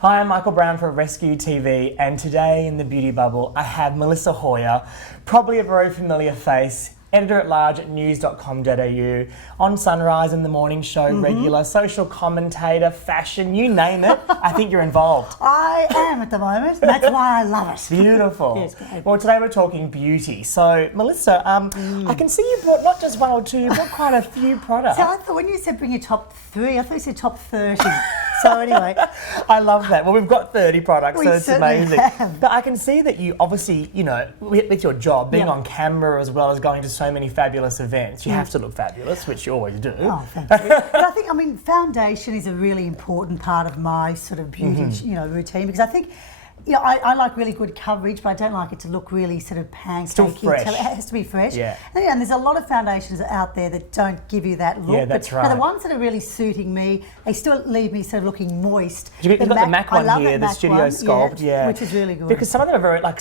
Hi, I'm Michael Brown for RESCU TV, and today in the Beauty Bubble I have Melissa Hoyer, probably a very familiar face, editor-at-large at news.com.au, on Sunrise in the morning show, regular, social commentator, fashion, you name it, I think you're involved. I am at the moment, that's why I love it. Beautiful. Yes, great. Well, today we're talking beauty. So, Melissa, I can see you brought not just one or two, you brought quite a few products. So I thought when you said bring your top 3, I thought you said top 30. So anyway. I love that. Well, we've got 30 products, We so it's certainly amazing. have. But I can see that you obviously, you know, with your job, being on camera as well as going to so many fabulous events, you have to look fabulous, which you always do. Oh, thank you. But I think, foundation is a really important part of my sort of beauty, routine, because I think, I like really good coverage, but I don't like it to look really sort of pancakey. Still fresh. It has to be fresh. Yeah. And there's a lot of foundations out there that don't give you that look. Yeah, that's but right. the ones that are really suiting me, they still leave me sort of looking moist. You've got the MAC one I love here, that the MAC Studio one, Sculpt, yeah. which is really good. Because some of them are very, like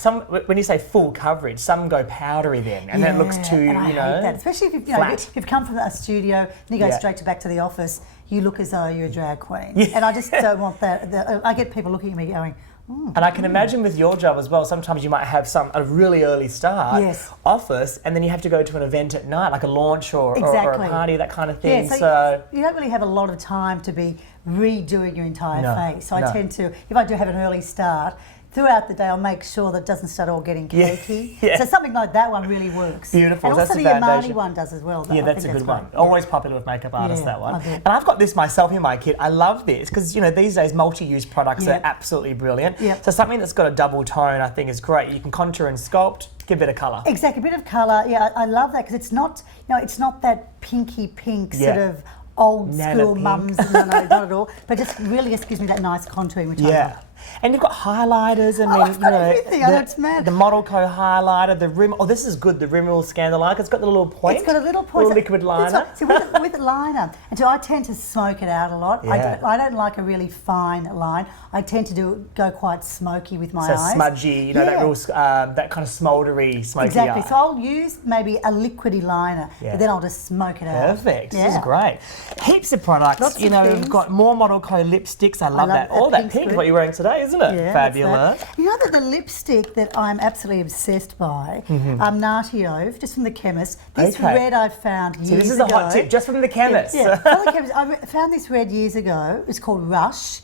when you say full coverage, some go powdery then, and then it looks too, and I hate that. Especially if flat. if you've come from a studio and you go straight back to the office, you look as though you're a drag queen. And I just don't want that. I get people looking at me going, and I can imagine with your job as well, sometimes you might have a really early start office, and then you have to go to an event at night, like a launch or a party, that kind of thing. Yeah, so you don't really have a lot of time to be redoing your entire face. So I tend to, if I do have an early start, throughout the day, I'll make sure that it doesn't start all getting cakey. So something like that one really works. Beautiful. And also the Armani one does as well. Yeah, that's a good one. Always popular with makeup artists, that one. And I've got this myself in my kit. I love this because, these days multi-use products are absolutely brilliant. So something that's got a double tone, I think, is great. You can contour and sculpt, give a bit of colour. Exactly, a bit of colour. Yeah, I love that because it's not, it's not that pinky pink sort of old school mums. No, not at all. But really just gives me that nice contouring, which I love. And you've got highlighters, and I've got everything. It's mad. The Model Co highlighter, the rim. Oh, this is good. The Rimmel Scandalike. It's got the little point. It's got a little point. Little liquid liner. See, with liner, and so I tend to smoke it out a lot. I don't like a really fine line. I tend to go quite smoky with my eyes. So smudgy, that real, that kind of smouldery, smoky Exactly. eye. So I'll use maybe a liquidy liner, but then I'll just smoke it out. Perfect. This is great. Heaps of products. Lots of we've got more Model Co lipsticks. I love that. All that pink is what you're wearing today, isn't it? Yeah, fabulous. You know that the lipstick that I'm absolutely obsessed by, Nati Ove, just from the chemist. This red I found years ago. This is a hot tip, just from the chemist. From the chemist. I found this red years ago. It's called Rush.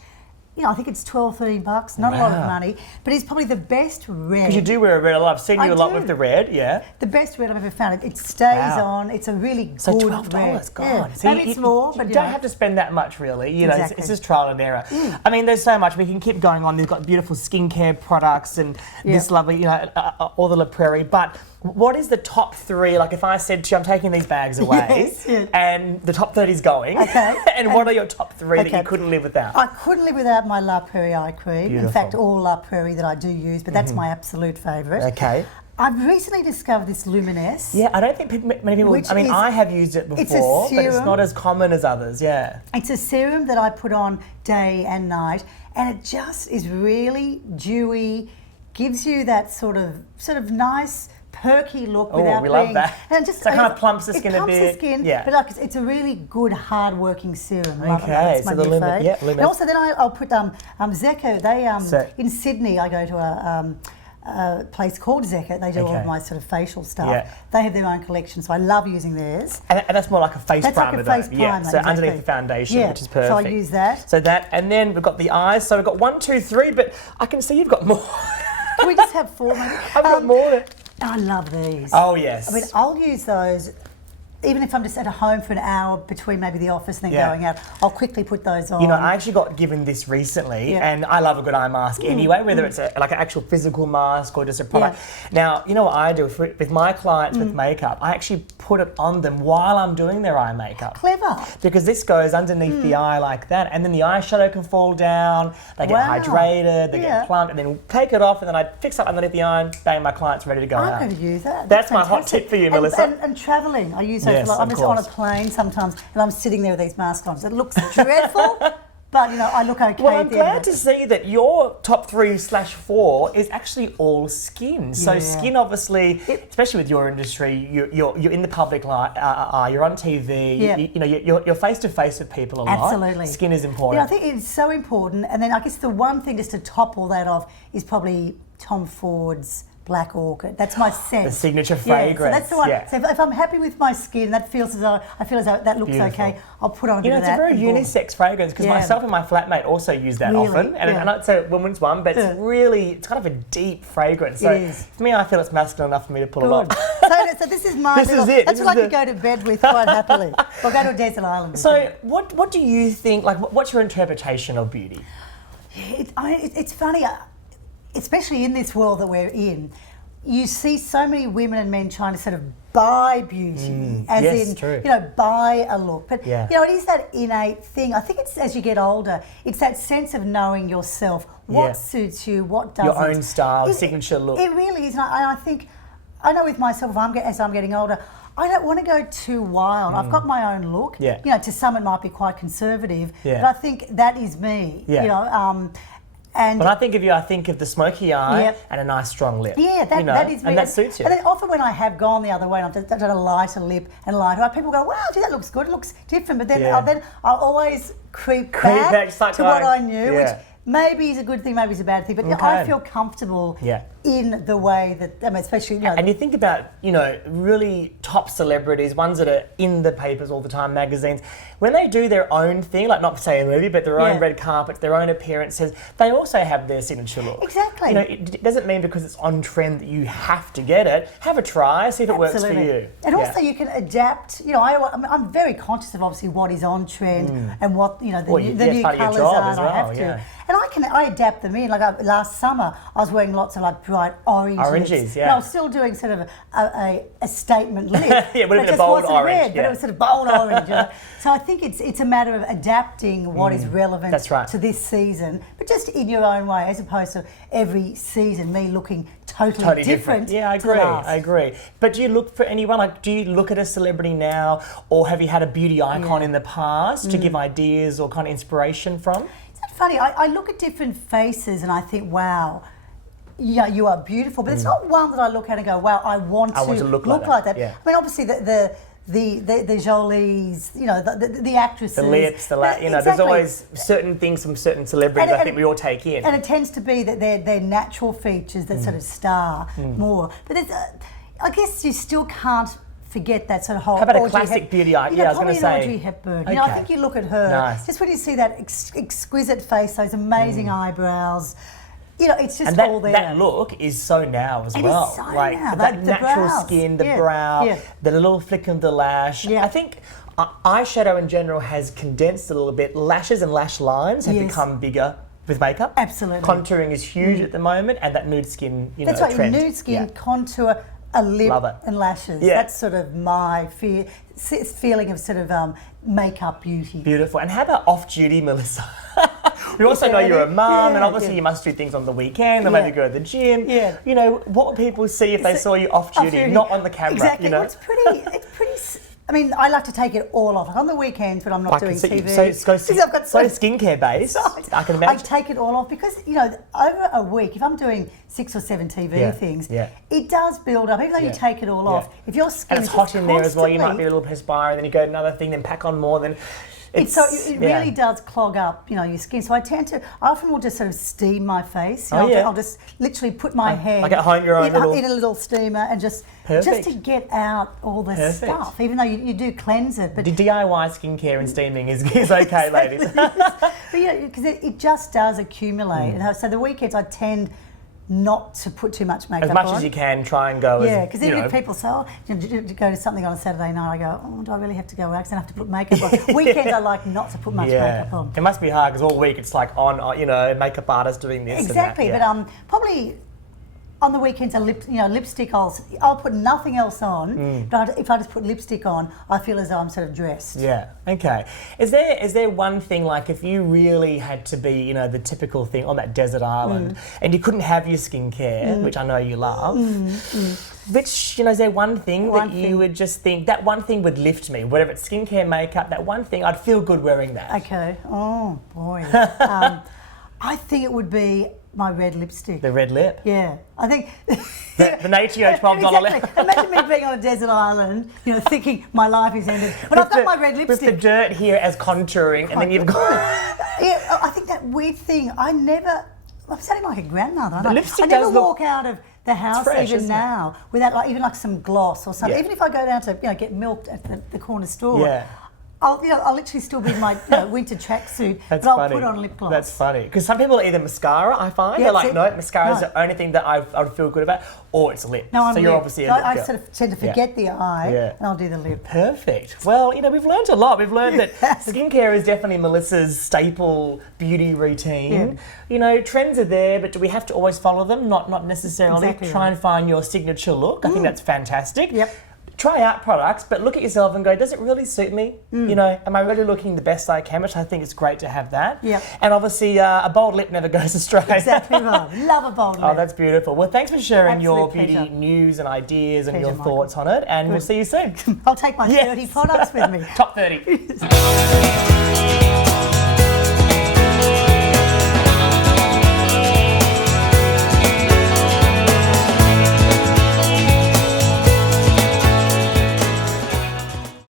I think it's $12, $13, not a lot of money, but it's probably the best red. Because you do wear a red a lot. I've seen you a lot with the red, The best red I've ever found. It stays on. It's a really good $12, red. God. So maybe it's more, but you don't have to spend that much, really. Exactly. It's just trial and error. There's so much. We can keep going on. They've got beautiful skincare products and this lovely, all the La Prairie. But what is the top 3? Like if I said to you, I'm taking these bags away and the top 30 is going. And what are your top 3 that you couldn't live without? I couldn't live without my La Prairie eye cream. Beautiful. In fact, all La Prairie that I do use, but that's my absolute favourite. I've recently discovered this Luminous. Yeah, I don't think many people... I have used it before, but it's not as common as others, It's a serum that I put on day and night, and it just is really dewy, gives you that sort of nice, perky look without we love that. And just, so it kind of plumps the skin a bit. It plumps the skin, but it's a really good, hard-working serum. Okay, so the Luminous. And also then I'll put Zecco. They in Sydney, I go to a place called Zecco. They do all of my sort of facial stuff. They have their own collection, so I love using theirs. And that's more like a face primer, like a face primer, so underneath the foundation, which is perfect. So I use that. So that, and then we've got the eyes. So we've got 1, 2, 3, but I can see you've got more. Can we just have 4 maybe? I've got more. I love these. Oh, yes. I'll use those, even if I'm just at home for an hour between maybe the office and then going out, I'll quickly put those on. I actually got given this recently, and I love a good eye mask anyway, whether it's like an actual physical mask or just a product. Now, you know what I do with my clients with makeup? I actually put it on them while I'm doing their eye makeup. Clever. Because this goes underneath the eye like that, and then the eyeshadow can fall down, they get hydrated, they get plumped, and then take it off, and then I fix up underneath the eye, and bang, my client's ready to go out. I'm going to use that. That's my hot tip for you, Melissa. And travelling, I use those. I'm just on a plane sometimes, and I'm sitting there with these masks on. So it looks dreadful, But, you know, I look okay. Well, I'm glad to see that your top 3/4 is actually all skin. So skin, obviously, especially with your industry, you're in the public eye, you're on TV, you know, you're face to face with people a lot. Absolutely. Skin is important. Yeah, I think it's so important. And then I guess the one thing just to top all that off is probably Tom Ford's Black Orchid. That's my scent. The signature fragrance. So that's the one. So if I'm happy with my skin, that feels as though I feel as though that looks okay. I'll put on a bit of that. It's a very unisex fragrance because myself and my flatmate also use that often, and it's a woman's one, but it's kind of a deep fragrance. So for me, I feel it's masculine enough for me to pull it off. So this is my. That's what I could go to bed with quite happily, or go to a desert island. So what do you think? Like, what's your interpretation of beauty? It's funny. Especially in this world that we're in, you see so many women and men trying to sort of buy beauty, true. You know, buy a look. But, you know, it is that innate thing. I think it's as you get older, it's that sense of knowing yourself, what suits you, what doesn't. Your own style, signature look. It really is. And I think, I know with myself, as I'm getting older, I don't want to go too wild. I've got my own look. You know, to some it might be quite conservative, but I think that is me, you know. And when I think of the smoky eye and a nice strong lip. Yeah, that is me. And that suits you. And then often when I have gone the other way and I've done a lighter lip and lighter, people go, wow, gee, that looks good, it looks different. But then I'll always creep back to what I knew, which maybe is a good thing, maybe it's a bad thing. But I feel comfortable in the way that, I mean, especially, you know. And you think about, you know, really top celebrities, ones that are in the papers all the time, magazines, when they do their own thing, like not say a movie, but their own red carpets, their own appearances, they also have their signature look. Exactly. You know, it doesn't mean because it's on trend that you have to get it. Have a try, see if it works for you. And also you can adapt. You know, I'm very conscious of obviously what is on trend and what, you know, the new colours are, and I have to. And I adapt them in. Like last summer, I was wearing lots of like bright oranges lips. And I was still doing sort of a statement lip. It would have been a bold orange. Red, but it was sort of bold orange. You know? So I think it's a matter of adapting what is relevant to this season, but just in your own way, as opposed to every season me looking totally different. Yeah, I agree. But do you look for anyone? Like, do you look at a celebrity now, or have you had a beauty icon in the past to give ideas or kind of inspiration from? Funny, I look at different faces and I think, wow, yeah, you are beautiful. But it's not one that I look at and go, wow, I want to look like that. Yeah. I mean, obviously the Jolies, you know, the actresses, the lips, you know, there's always certain things from certain celebrities I think we all take in, and it tends to be that they're natural features that sort of star more. But I guess you still can't forget that sort of whole. How about a classic beauty icon? I was going to say Audrey Hepburn. You know, I think you look at her. Just when you see that exquisite face, those amazing eyebrows. You know, it's just all there. That look is so now as well. It is so like now. that the natural brows. skin, the brow, the little flick of the lash. I think eyeshadow in general has condensed a little bit. Lashes and lash lines have become bigger with makeup. Absolutely. Contouring is huge at the moment, and that nude skin, you know, that's right. trend. Nude skin, contour, a lip and lashes. That's sort of my feeling of sort of makeup beauty. Beautiful. And how about off-duty, Melissa? We also know you're a mum, and obviously you must do things on the weekend, or maybe go to the gym. You know, what would people see if they saw you off-duty, not on the camera? Exactly. You know? Well, it's pretty. I mean, I like to take it all off. Like on the weekends when I'm not doing TV. So skincare based, I can imagine. I take it all off because, you know, over a week, if I'm doing 6 or 7 TV things, it does build up. Even though you take it all off, if your skin and it's hot in there as well, you might be a little perspired, then you go to another thing, then pack on more, then. It really does clog up, you know, your skin. So I often will just sort of steam my face. You know, I'll just literally put my head like at home, your own in a little steamer and just to get out all the stuff. Even though you do cleanse it, but the DIY skincare and steaming is okay, ladies. But you know, because it just does accumulate. And so the weekends I tend not to put too much makeup on. As much as you can, try and go. Because even if people say, to go to something on a Saturday night, I go, do I really have to go out? Because I have to put makeup on. Weekends I like not to put much makeup on. It must be hard because all week it's like on, you know, makeup artist doing this. Exactly, and that, but probably on the weekends, lipstick. I'll put nothing else on. But if I just put lipstick on, I feel as though I'm sort of dressed. Yeah. Okay. Is there one thing, like if you really had to be, the typical thing on that desert island, and you couldn't have your skincare, which I know you love, which is there one thing you would just think that one thing would lift me, whether it's skincare, makeup, that one thing I'd feel good wearing that. Okay. Oh boy. I think it would be my red lipstick. The red lip? Yeah. I think... the Natio $12 lip. Imagine me being on a desert island, thinking my life is ended. But I've got my red lipstick. With the dirt here as contouring, and then you've got... Yeah, I think that weird thing, I'm sounding like a grandmother. Lipstick I never does walk out of the house fresh, even now without even some gloss or something. Yeah. Even if I go down to get milk at the corner store. Yeah. I'll literally still be in my winter tracksuit, but I'll put on lip gloss. That's funny. Because some people are either mascara, I find. Yeah, they're like, no, mascara's the only thing that I would feel good about, or it's lip. No, so you're lip. obviously a lip I girl. sort of tend to forget the eye, and I'll do the lip. Perfect. Well, we've learned a lot. We've learned that skincare is definitely Melissa's staple beauty routine. Yeah. Trends are there, but do we have to always follow them? Not necessarily. Exactly Try and find your signature look. I think that's fantastic. Yep. Try out products, but look at yourself and go, does it really suit me? Am I really looking the best I can? Which I think is great to have that. Yep. And obviously, a bold lip never goes astray. Exactly right. Love a bold lip. Oh, that's beautiful. Well, thanks for sharing your Absolute beauty pleasure. news and ideas and your Michael. thoughts on it. And we'll see you soon. I'll take my 30 products with me. Top 30.